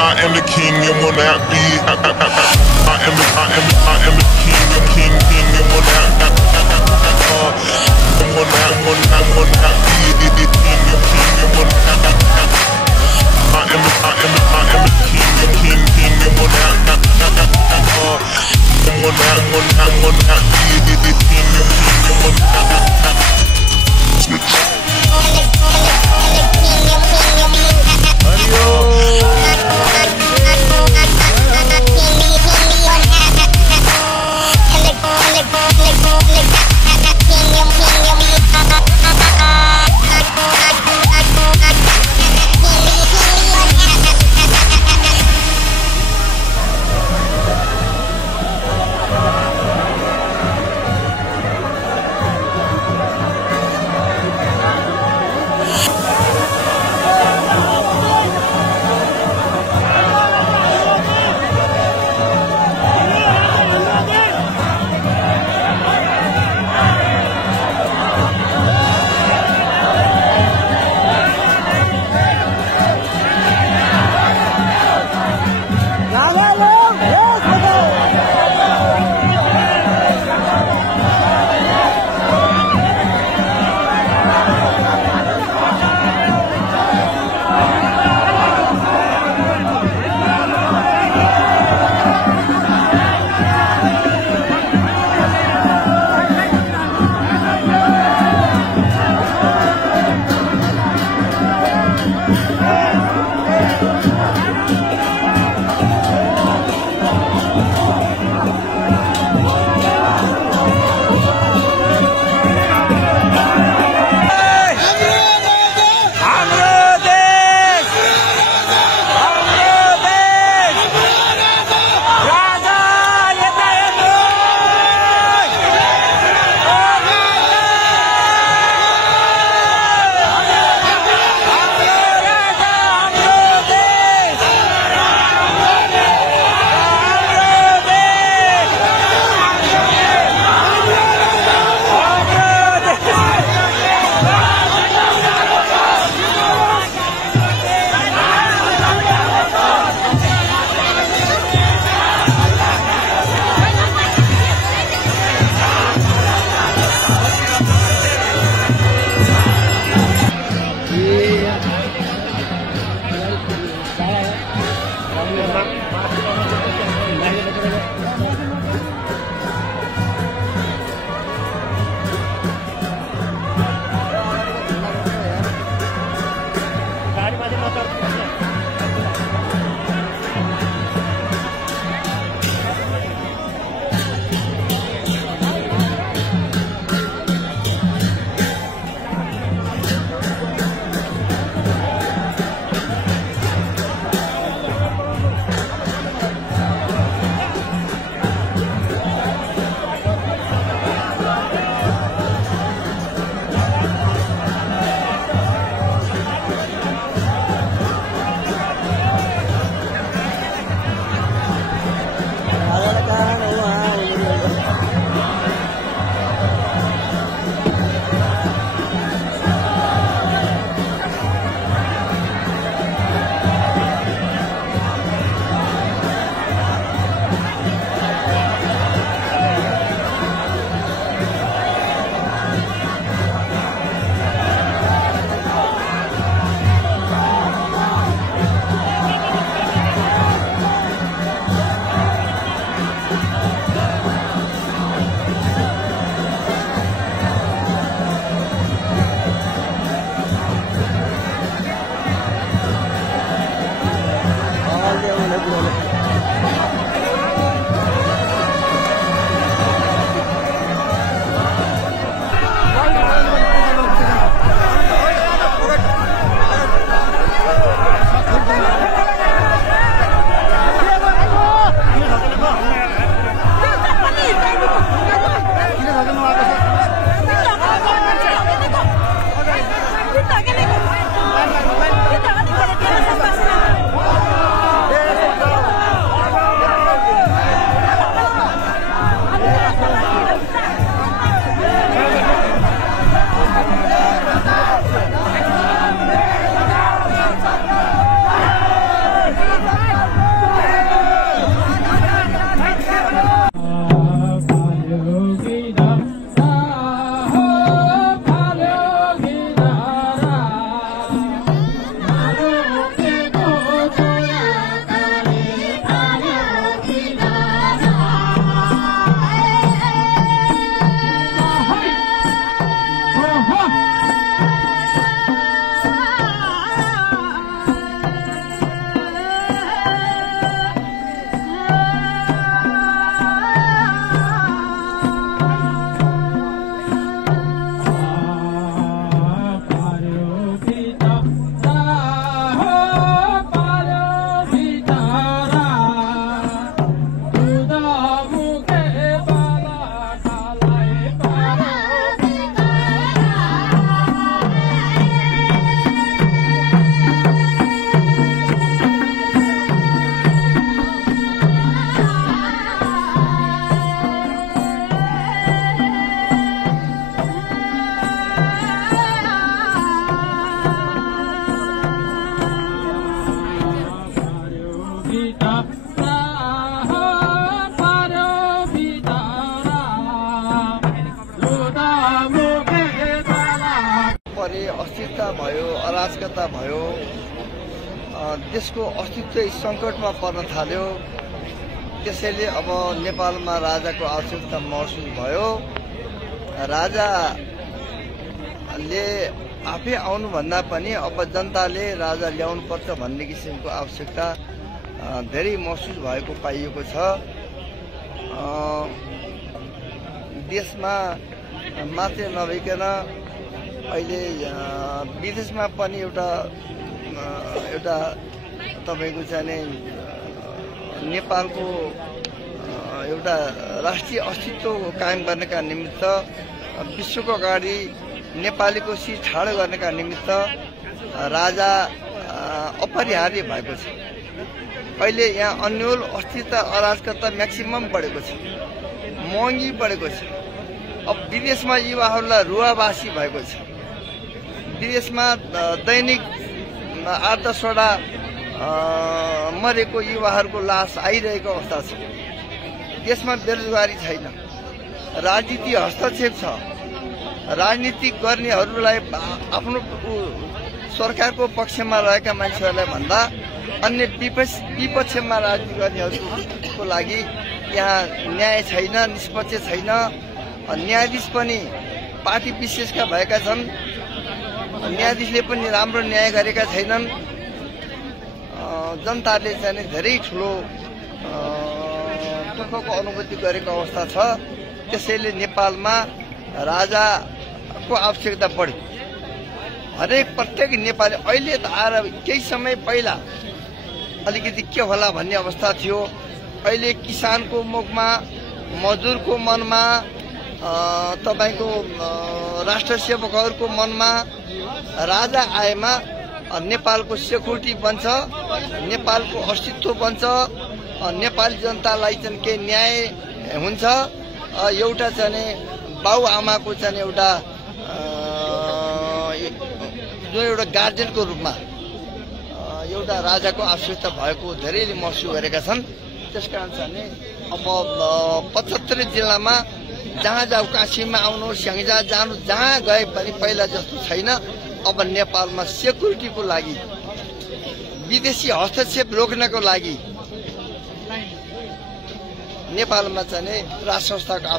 am the king and will not be. I am the king and will not be. The king and will not. I am the king and will not. Will not be the king and will not. Switch. अराजकता भयो, देशको अस्तित्व सङ्कटमा पर्न थाल्यो। त्यसैले अब नेपालमा राजाको आवश्यकता महसुस भयो। राजाले आफै आउनुभन्दा पनि अब जनताले राजा ल्याउनुपर्छ भन्ने किसिमको आवश्यकता धेरै महसुस भएको पाइएको छ। देशमा मात्रै नभइकन अहिले विदेशमा पनि एउटा तपाईको चाहिँ नेपालको एउटा राष्ट्रिय अस्तित्व कायम गर्नका निमित्त विश्वको अगाडि नेपालीको शिर ठाडो गर्नका निमित्त राजा अपरिहार्य भएको छ। अहिले यहाँ अन्यल अस्थिरता अराजकता म्याक्सिमम बढेको छ, महँगी बढेको छ। अब विदेशमा युवाहरूलाई रुवावासी भएको छ। विदेशमा दैनिक 8-10 वटा मरेको युवाहरूको लास आइरहेको अवस्था छ। देशमा बेरोजगारी छैन, राजनीति हस्तक्षेप छ। राजनीति गर्नेहरूलाई आफ्नो सरकारको पक्षमा रहेका मान्छेहरूलाई भन्दा अन्य विपक्षमा राजनीति गर्नेहरूको लागि यहाँ न्याय छैन, निष्पक्ष छैन। न्यायाधीश पनि पार्टी विशेषका भएका छन्। न्यायाधीशले पनि राम्रो न्याय गरेका छैनन्। जनताले चाहिँ धेरै ठुलो दुःखको अनुभूति गरेको अवस्था छ। त्यसैले नेपालमा राजाको आवश्यकता बढ्यो। हरेक प्रत्येक नेपाली अहिले त आएर केही समय पहिला अलिकति के होला भन्ने अवस्था थियो। अहिले किसानको मुखमा, मजदुरको मनमा, तपाईको राष्ट्र सेवकहरूको मनमा राजा आएमा नेपालको सेक्युरिटी बन्छ, नेपालको अस्तित्व बन्छ, नेपाली जनतालाई चाहिँ के न्याय हुन्छ। एउटा चाहिँ बाउ आमाको चाहिँ एउटा जो एउटा गार्जियनको रूपमा एउटा राजाको आवश्यकता भएको धेरैले महसुस गरेका छन्। त्यसकारण चाहिँ अब 75 जिल्लामा जहाँ जाऊ, काशीमा आउनु, स्याङ्जा जानु, जहाँ गए पनि पहिला जस्तो छैन। अब नेपालमा सेक्युरिटीको लागि, विदेशी हस्तक्षेप रोक्नको लागि नेपालमा चाहिँ राज संस्थाको